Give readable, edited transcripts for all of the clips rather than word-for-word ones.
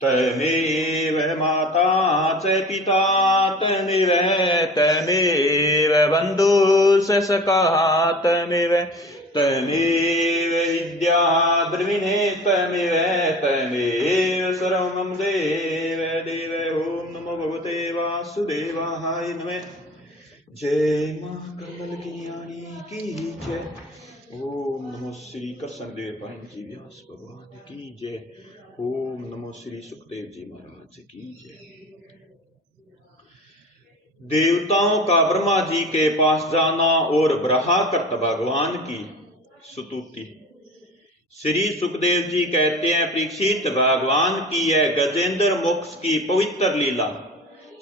तमेव माता च पिता तमेव बन्धुश्च सखा तमेव विद्या द्रविणे तमेव सर्वं मम देव ओम नमो भगवते वासुदेवाय नमः। जय मां कमल कल्याणी की जय। ओम नमो श्री कृष्णदेव पायन जी व्यास भगवान की जय। ओम नमो श्री सुखदेव जी महाराज की जय। देवताओं का ब्रह्मा जी के पास जाना और ब्रहाकर्त भगवान की स्तुति। श्री सुखदेव जी कहते हैं, परीक्षित, भगवान की यह गजेंद्र मोक्ष की पवित्र लीला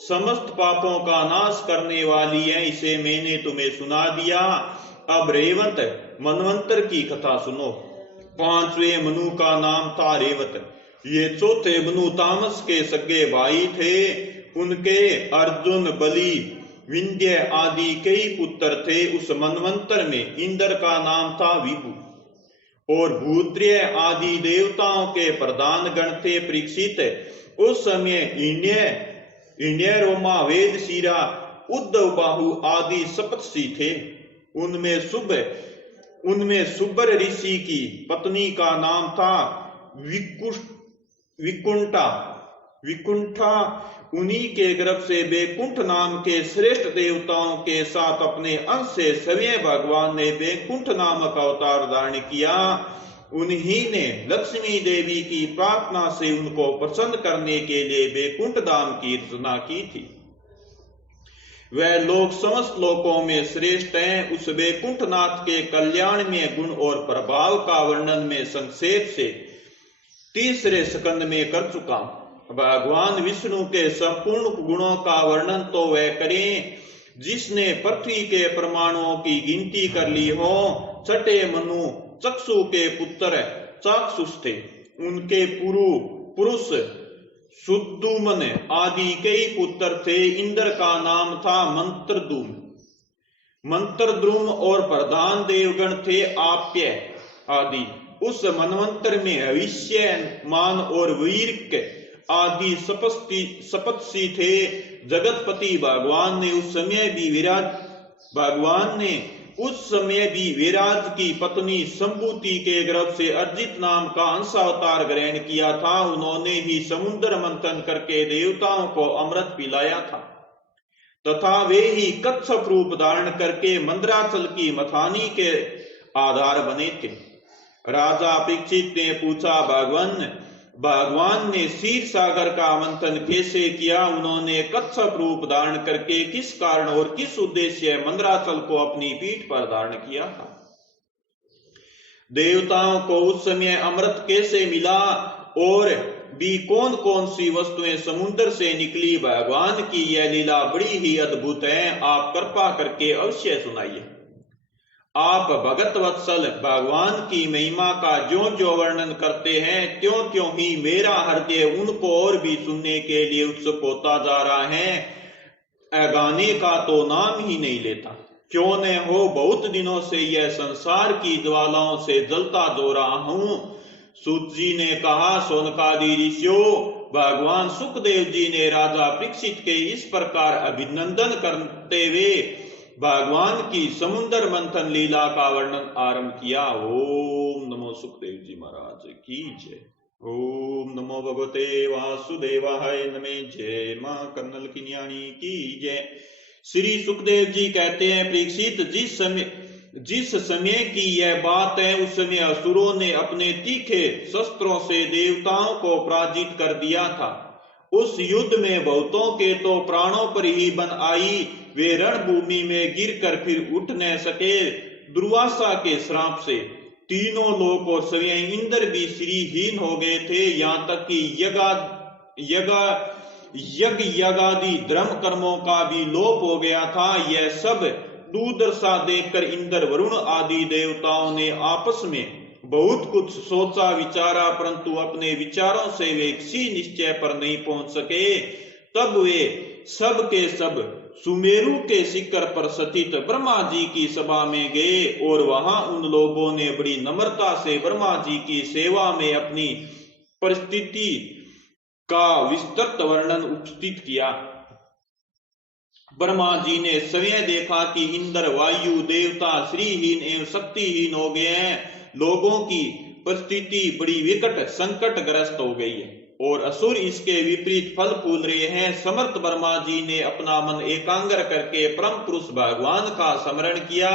समस्त पापों का नाश करने वाली है। इसे मैंने तुम्हें सुना दिया। अब रेवत मनवंतर की कथा सुनो। पांचवें मनु का नाम था रेवत। ये चौथे मनु तामस के सगे भाई थे। उनके अर्जुन, बलि, विंध्य आदि कई पुत्र थे। उस मनवंतर में इंद्र का नाम था विभु और भूत्र्य आदि देवताओं के प्रधान गण थे। परीक्षित, उस समय इन्य रोमा, वेद शीरा, उद्धव बाहु आदि सप्तषि थे। उनमें सुबर ऋषि की पत्नी का नाम था विकुंठा। उन्हीं के गर्भ से बैकुंठ नाम के श्रेष्ठ देवताओं के साथ अपने अंश से स्वयं भगवान ने बैकुंठ नामक अवतार धारण किया। उन्हीं ने लक्ष्मी देवी की प्रार्थना से उनको प्रसन्न करने के लिए बैकुंठ धाम की रचना की थी। वह लोक समस्त लोकों में श्रेष्ठ हैं। उस बैकुंठनाथ के कल्याण में गुण और प्रभाव का वर्णन में संक्षेप से तीसरे स्कंद में कर चुका। भगवान विष्णु के संपूर्ण गुणों का वर्णन तो वह करें जिसने पृथ्वी के परमाणुओं की गिनती कर ली हो। छठे मनु चक्षु के पुत्र चाक्षुष थे। उनके पुरुष सुद्दुमन आदि कई पुत्र थे। इंद्र का नाम था मंत्रद्रुम और प्रधान देवगण थे आप्य आदि। उस मनवंतर में हविष्य, मान और वीर्क आदि सप्तषि थे। जगतपति भगवान ने उस समय भी विराज की पत्नी संभूति के गर्भ से अर्जित नाम का अंशावतार ग्रहण किया था। उन्होंने ही समुद्र मंथन करके देवताओं को अमृत पिलाया था तथा वे ही कच्छप रूप धारण करके मंदराचल की मथानी के आधार बने थे। राजा परीक्षित ने पूछा, भगवान ने क्षीर सागर का मंथन कैसे किया? उन्होंने कच्छप रूप धारण करके किस कारण और किस उद्देश्य मंदराचल को अपनी पीठ पर धारण किया था? देवताओं को उस समय अमृत कैसे मिला और भी कौन कौन सी वस्तुएं समुद्र से निकली? भगवान की यह लीला बड़ी ही अद्भुत है। आप कृपा करके अवश्य सुनाइए। आप भगत वत्सल भगवान की महिमा का ज्यों ज्यों वर्णन करते हैं त्यों त्यों ही मेरा हृदय उनको और भी सुनने के लिए उत्सुक होता जा रहा है। गाने का तो नाम ही नहीं लेता। क्यों न हो, बहुत दिनों से यह संसार की ज्वालाओं से जलता जो रहा हूं। सूत जी ने कहा, शौनकादि ऋषियों, भगवान सुखदेव जी ने राजा परीक्षित के इस प्रकार अभिनंदन करते हुए भगवान की समुद्र मंथन लीला का वर्णन आरंभ किया। ओम नमो सुखदेव जी महाराज की जय। ओम नमो भगवते वासुदेवाय नमः। जय मां कन्नल किन्याणी की जय। श्री सुखदेव जी कहते हैं, परीक्षित, जिस समय की यह बात है उस समय असुरों ने अपने तीखे शस्त्रों से देवताओं को पराजित कर दिया था। उस युद्ध में बहुतों के तो प्राणों पर ही बन आई। वे रणभूमि में गिरकर फिर उठ न सके। दुर्वासा के श्राप से तीनों लोक और स्वयं इंद्र भी श्रीहीन हो गए थे। यहाँ तक कि यज्ञ यागादि धर्म कर्मों का भी लोप हो गया था। यह सब दुर्दशा देखकर इंद्र, वरुण आदि देवताओं ने आपस में बहुत कुछ सोचा विचारा, परंतु अपने विचारों से वे किसी निश्चय पर नहीं पहुंच सके। तब वे सब के सब सुमेरु के शिखर पर स्थित ब्रह्मा जी की सभा में गए और वहां उन लोगों ने बड़ी नम्रता से ब्रह्मा जी की सेवा में अपनी परिस्थिति का विस्तृत वर्णन उपस्थित किया। ब्रह्मा जी ने स्वयं देखा कि इंद्र वायु देवता श्रीहीन एवं शक्तिहीन हो गए हैं। लोगों की परिस्थिति बड़ी विकट संकटग्रस्त हो गई है और असुर इसके विपरीत फल फूल रहे हैं। समर्थ ब्रह्मा जी ने अपना मन एकाग्र करके परम पुरुष भगवान का स्मरण किया।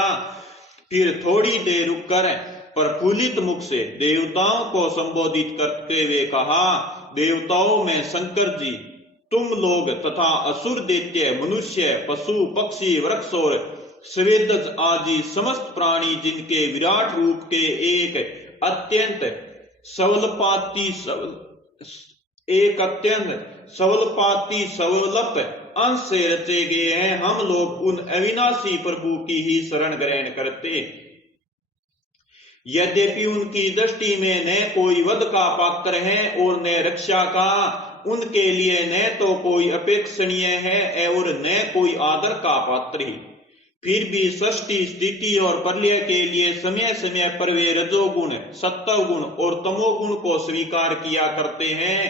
फिर थोड़ी देर रुककर प्रफुल्लित मुख से देवताओं को संबोधित करते हुए कहा, देवताओं में शंकर जी, तुम लोग तथा असुर दैत्य मनुष्य पशु पक्षी वृक्ष और स्वेदज आदि समस्त प्राणी जिनके विराट रूप के एक अत्यंत सवलप अंश से रचे गए हैं, हम लोग उन अविनाशी प्रभु की ही शरण ग्रहण करते। यद्यपि उनकी दृष्टि में न कोई वध का पात्र है और न रक्षा का, उनके लिए न तो कोई अपेक्षणीय है और न कोई आदर का पात्र ही, फिर भी सृष्टि स्थिति और प्रलय के लिए समय समय पर वे रजोगुण सत्वगुण और तमोगुण को स्वीकार किया करते हैं।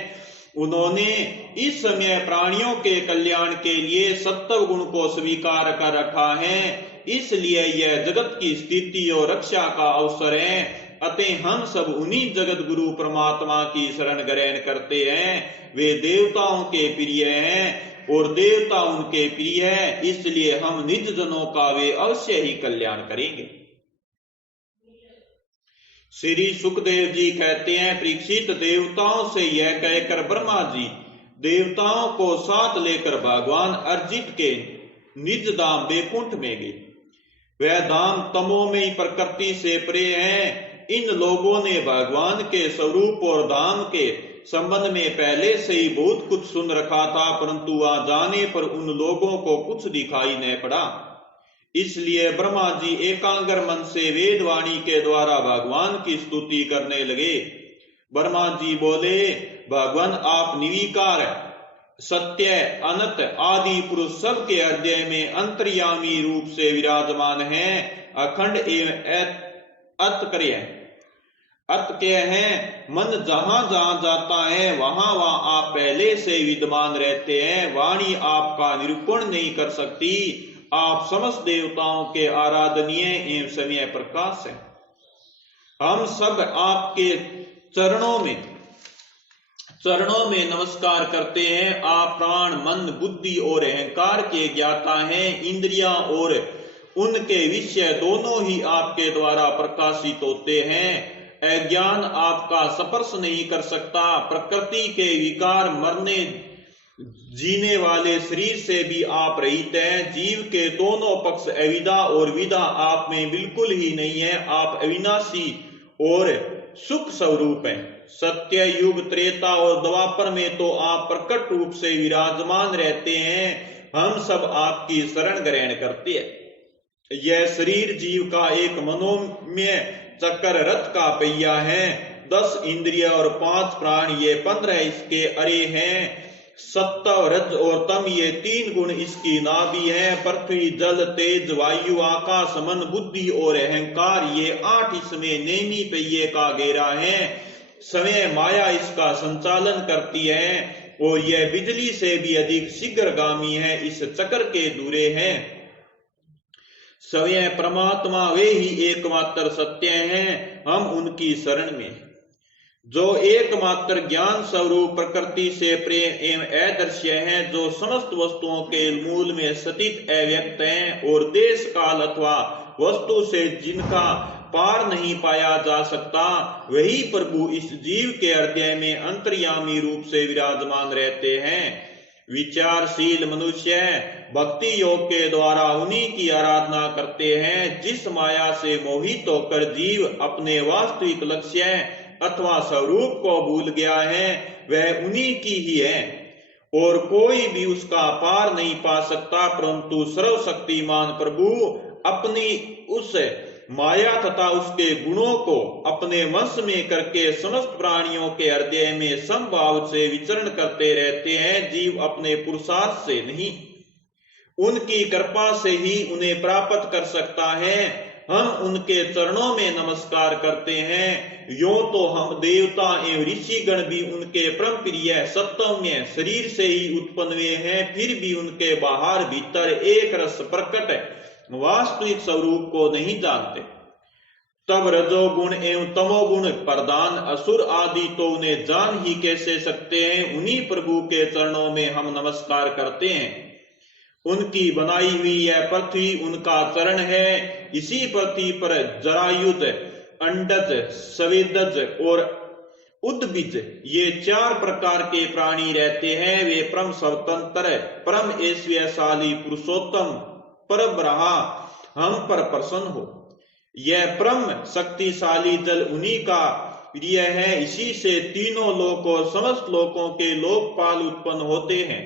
उन्होंने इस समय प्राणियों के कल्याण के लिए सत्व गुण को स्वीकार कर रखा है, इसलिए यह जगत की स्थिति और रक्षा का अवसर है। अतः हम सब उन्हीं जगत गुरु परमात्मा की शरण ग्रहण करते हैं। वे देवताओं के प्रिय हैं और देवता उनके प्रिय है, इसलिए हम निज जनों का वे अवश्य ही कल्याण करेंगे। श्री सुखदेव जी कहते हैं, परीक्षित, देवताओं से यह कहकर ब्रह्मा जी देवताओं को साथ लेकर भगवान अर्जित के निज धाम वैकुंठ में गए। वह धाम तमोमयी प्रकृति से परे है। इन लोगों ने भगवान के स्वरूप और धाम के संबंध में पहले से ही बहुत कुछ सुन रखा था, परंतु वहां जाने पर उन लोगों को कुछ दिखाई न पड़ा। इसलिए ब्रह्मा जी एकाग्र मन से वेदवाणी के द्वारा भगवान की स्तुति करने लगे। ब्रह्मा जी बोले, भगवान आप निर्विकार सत्य अनंत आदि पुरुष सबके हृदय में अंतर्यामी रूप से विराजमान हैं, अखंड एवं अतकय हैं। मन जहां जहां जाता है वहां वहां आप पहले से विद्यमान रहते हैं। वाणी आपका निरूपण नहीं कर सकती। आप समस्त देवताओं के आराधनीय एवं समय प्रकाश हैं। हम सब आपके चरणों में नमस्कार करते हैं। आप प्राण मन बुद्धि और अहंकार के ज्ञाता हैं। इंद्रियां और उनके विषय दोनों ही आपके द्वारा प्रकाशित होते हैं। अज्ञान आपका स्पर्श नहीं कर सकता। प्रकृति के विकार मरने जीने वाले शरीर से भी आप रहित हैं। जीव के दोनों पक्ष अविद्या और विद्या आप में बिल्कुल ही नहीं है। आप अविनाशी और सुख स्वरूप हैं। सत्य युग त्रेता और द्वापर में तो आप प्रकट रूप से विराजमान रहते हैं। हम सब आपकी शरण ग्रहण करते हैं। यह शरीर जीव का एक मनोमय चक्कर रथ का पहिया है। 10 इंद्रिय और 5 प्राण ये 15 इसके अरे हैं। सत्व रज और तम ये 3 गुण इसकी नाभि है। पृथ्वी जल तेज वायु आकाश मन बुद्धि और अहंकार ये 8 इसमें नेमी पहिए का घेरा है। समय माया इसका संचालन करती है और यह बिजली से भी अधिक शीघ्रगामी है। इस चक्र के दूरे हैं। स्वयं परमात्मा वे ही एकमात्र सत्य हैं। हम उनकी शरण में जो एकमात्र ज्ञान स्वरूप प्रकृति से प्रेम एवं अदृश्य हैं, जो समस्त वस्तुओं के मूल में स्थित अव्यक्त हैं और देश काल अथवा वस्तु से जिनका पार नहीं पाया जा सकता, वही प्रभु इस जीव के हृदय में अंतर्यामी रूप से विराजमान रहते हैं। विचारशील मनुष्य भक्ति योग के द्वारा उन्हीं की आराधना करते हैं। जिस माया से मोहित होकर जीव अपने वास्तविक लक्ष्य अथवा स्वरूप को भूल गया है, वह उन्हीं की ही है और कोई भी उसका पार नहीं पा सकता। परंतु सर्वशक्तिमान प्रभु अपनी उस माया तथा उसके गुणों को अपने वश में करके समस्त प्राणियों के हृदय में समभाव से विचरण करते रहते हैं। जीव अपने पुरुषार्थ से नहीं, उनकी कृपा से ही उन्हें प्राप्त कर सकता है। हम उनके चरणों में नमस्कार करते हैं। यो तो हम देवता एवं ऋषिगण भी उनके परम प्रिय सत्तम्य शरीर से ही उत्पन्न हुए हैं, फिर भी उनके बाहर भीतर एक रस प्रकट वास्तविक स्वरूप को नहीं जानते। तब रजोगुण एवं तमोगुण प्रधान असुर आदि तो उन्हें जान ही कैसे सकते हैं। उन्हीं प्रभु के चरणों में हम नमस्कार करते हैं। उनकी बनाई हुई यह पृथ्वी उनका चरण है। इसी पृथ्वी पर जरायुध, अंडज, स्वेदज और उद्भिज ये 4 प्रकार के प्राणी रहते हैं। वे परम स्वतंत्र परम ऐश्वर्यशाली पुरुषोत्तम परब्रह्म हम पर प्रसन्न हो। यह परम शक्तिशाली जल उन्हीं का प्रिय है। इसी से तीनों लोक और समस्त लोकों के लोकपाल उत्पन्न होते हैं,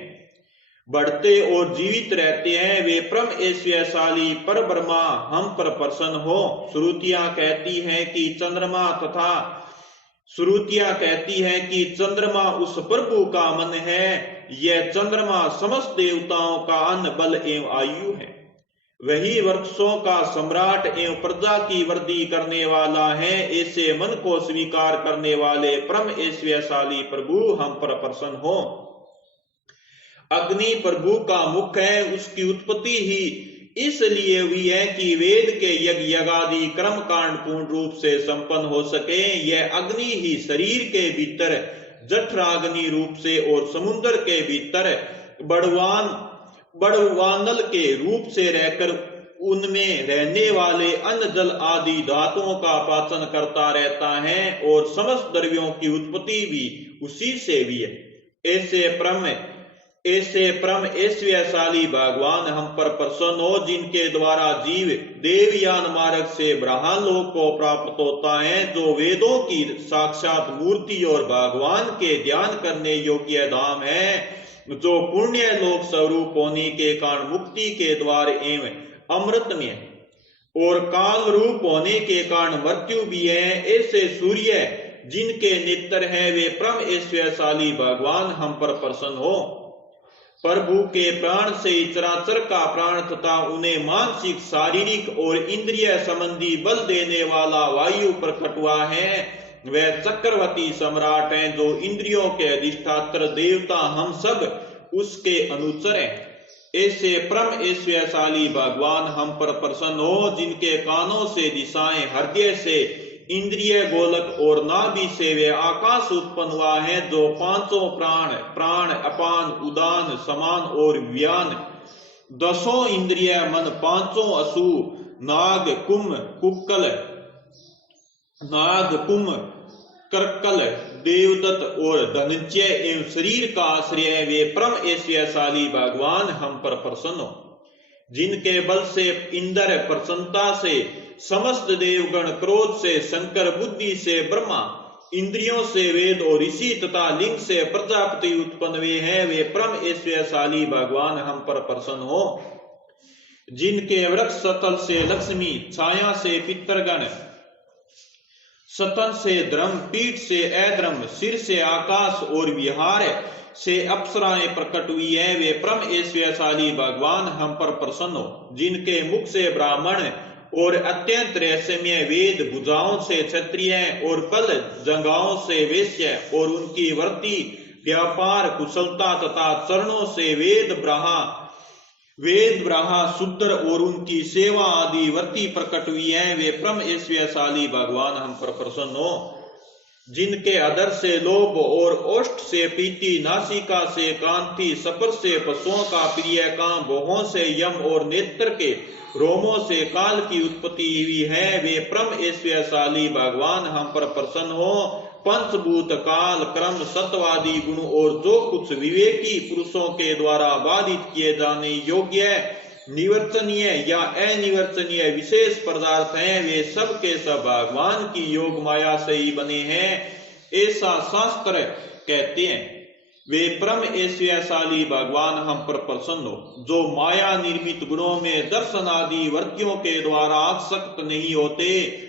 बढ़ते और जीवित रहते हैं। वे परम ऐश्वर्यशाली परब्रह्म हम पर प्रसन्न हो। श्रुतियां कहती हैं कि चंद्रमा उस प्रभु का मन है। यह चंद्रमा समस्त देवताओं का अन्न, बल एवं आयु है। वही वृक्षों का सम्राट एवं प्रजा की वृद्धि करने वाला है। ऐसे मन को स्वीकार करने वाले परम ऐश्वर्यशाली प्रभु हम पर प्रसन्न हो। अग्नि प्रभु का मुख है। उसकी उत्पत्ति ही इसलिए हुई है कि वेद के यज्ञ यज्ञादि कर्म कांड पूर्ण रूप से संपन्न हो सके। यह अग्नि ही शरीर के भीतर जठराग्नि रूप से और समुद्र के भीतर बड़वानल के रूप से रहकर उनमें रहने वाले अन्न जल आदि धातुओं का पाचन करता रहता है और समस्त द्रव्यों की उत्पत्ति भी उसी से भी है। ऐसे परम ऐश्वर्यशाली भगवान हम पर प्रसन्न हो, जिनके द्वारा जीव देवयान मार्ग से ब्रह्मलोक को प्राप्त होता है, जो वेदों की साक्षात मूर्ति और भगवान के ध्यान करने योग्य धाम है, जो पुण्य लोक स्वरूप होने के कारण मुक्ति के द्वार एवं अमृतमय और काल रूप होने के कारण मृत्यु भी है। ऐसे सूर्य जिनके नेत्र है, वे परम ऐश्वर्यशाली भगवान हम पर प्रसन्न हो। प्रभु के प्राण से चराचर का प्राण तथा उन्हें मानसिक, शारीरिक और इंद्रिय संबंधी बल देने वाला वायु प्रकट हुआ है। वह चक्रवर्ती सम्राट हैं, जो इंद्रियों के अधिष्ठात्र देवता हम सब उसके अनुचर हैं। ऐसे परम ऐश्वर्यशाली भगवान हम पर प्रसन्न हो, जिनके कानों से दिशाएं, हृदय से इंद्रिय गोलक और नाभि से वे आकाश उत्पन्न हुआ है, जो 5 प्राण, अपान, उदान, समान और व्यान, 10 इंद्रिय, मन, 5 असु, नाग, कुम, कर्कल, देवदत्त और धनंजय एवं शरीर का आश्रय वे परम ऐश्वर्यशाली भगवान हम पर प्रसन्न हो। जिनके बल से इंद्र, प्रसन्नता से समस्त देवगण, क्रोध से शंकर, बुद्धि से ब्रह्मा, इंद्रियों से वेद और ऋषि तथा लिंग से प्रजापति उत्पन्न हुए हैं, वे परम ऐश्वर्यशाली भगवान हम पर प्रसन्न हो। जिनके वृक्ष सतल से लक्ष्मी, छाया से पितरगण, सतन से ध्रुव, पीठ से अध्रुव, सिर से आकाश और विहार से अप्सराएं प्रकट हुई है, वे परम ऐश्वर्यशाली भगवान हम पर प्रसन्न हो। जिनके मुख से ब्राह्मण और अत्यंत रहस्यमय वेद, भुजाओं से क्षत्रिय और बल जंघाओं से वैश्य और उनकी वृत्ति, व्यापार, कुशलता तथा चरणों से वेद ब्राहा शूद्र और उनकी सेवा आदि वृत्ति प्रकट हुई है, वे परम ऐश्वर्यशाली भगवान हम पर प्रसन्न हो। जिनके अधर से लोभ और ओष्ठ से प्रीति, नासिका से कांति, स्पर्श से पशुओं का प्रिय काम, भौहों से यम और नेत्र के रोमों से काल की उत्पत्ति हुई है, वे परम ऐश्वर्यशाली भगवान हम पर प्रसन्न हो। पंचभूत, काल, क्रम, सत्वादी गुण और जो कुछ विवेकी पुरुषों के द्वारा बाधित किए जाने योग्य, निवर्चनीय या अनिवर्चनीय विशेष पदार्थ हैं, वे सब के सब भगवान की योग माया से ही बने हैं, ऐसा शास्त्र कहते हैं। वे परम ऐश्वर्यशाली भगवान हम पर प्रसन्न हो, जो माया निर्मित गुणों में दर्शन आदि वृत्तियों के द्वारा आसक्त नहीं होते,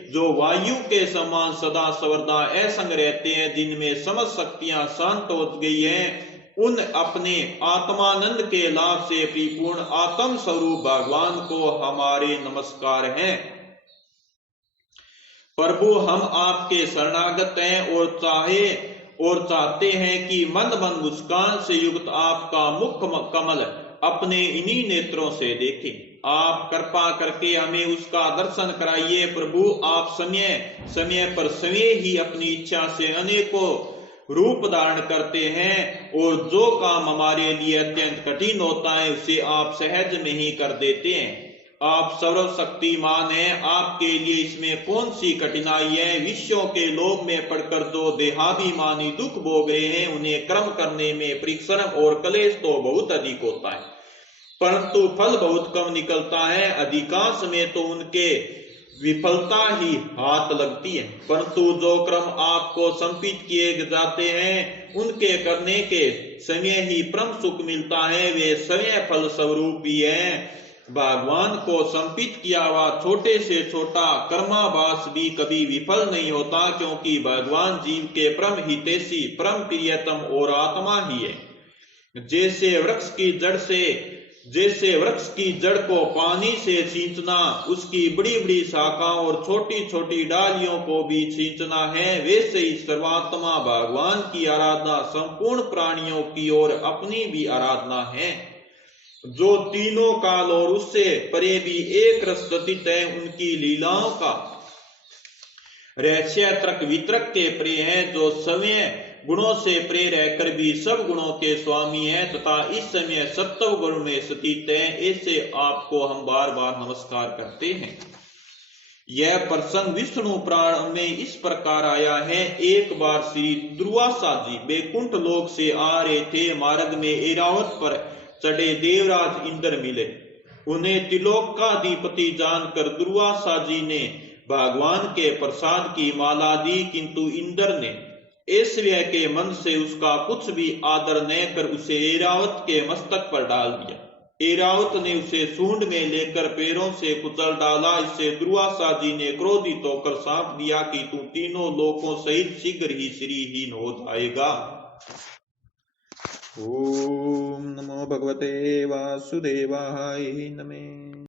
जो वायु के समान सदा सर्वदा असंग रहते हैं, जिनमें समस्त शक्तियां शांत हो गई हैं, उन अपने आत्मानंद के लाभ से परिपूर्ण आत्म स्वरूप भगवान को हमारे नमस्कार हैं। प्रभु हम आपके शरणागत हैं और चाहते हैं कि मंद मंद मुस्कान से युक्त आपका मुख कमल अपने इन्हीं नेत्रों से देखें। आप कृपा करके हमें उसका दर्शन कराइए प्रभु। आप समय समय पर समय ही अपनी इच्छा से अनेकों रूप धारण करते हैं और जो काम हमारे लिए अत्यंत कठिन होता है उसे आप सहज में ही कर देते हैं। आप सर्वशक्तिमान हैं, आपके लिए इसमें कौन सी कठिनाई है। विश्वों के लोभ में पड़कर जो देहाभिमानी दुख भोग रहे हैं उन्हें कर्म करने में परिश्रम और क्लेश तो बहुत अधिक होता है, परंतु फल बहुत कम निकलता है। अधिकांश में तो उनके विफलता ही हाथ लगती है, परंतु जो कर्म आपको संपित किए जाते हैं उनके करने के समय ही परम सुख मिलता है। वे समय फल स्वरूप ही है। भगवान को संपित किया हुआ छोटे से छोटा कर्माभास भी कभी विफल नहीं होता, क्योंकि भगवान जीव के परम हितैषी परम प्रियतम और आत्मा ही है। जैसे वृक्ष की जड़ को पानी से सींचना, उसकी बड़ी बड़ी शाखाओं और छोटी छोटी डालियों को भी सींचना है, वैसे ही सर्वात्मा भगवान की आराधना संपूर्ण प्राणियों की और अपनी भी आराधना है। जो तीनों काल और उससे परे भी एक रस स्थित है, उनकी लीलाओं का रहस्य तर्क वितर्क के प्रिय है। जो समय गुणों से प्रिय रहकर भी सब गुणों के स्वामी है तथा इस समय सत्व गुण में स्थित है, ऐसे आपको हम बार बार नमस्कार करते हैं। यह प्रसंग विष्णु पुराण में इस प्रकार आया है। एक बार श्री दुर्वासा जी बैकुंठ लोक से आ रहे थे। मार्ग में ऐरावत पर चढ़े देवराज इंद्र मिले। उन्हें त्रिलोक का अधिपति जानकर दुर्वासा जी ने भगवान के प्रसाद की माला दी, किंतु इंद्र ने ऐश्वर्य के मन से उसका कुछ भी आदर न कर उसे ऐरावत के मस्तक पर डाल दिया। ऐरावत ने उसे सूंड में लेकर पैरों से कुचल डाला। इससे दुर्वासा जी ने क्रोधित होकर साप दिया कि तू तीनों लोकों सहित शीघ्र ही श्रीहीन हो जाएगा। ओम नमो भगवते वासुदेवाय नमः।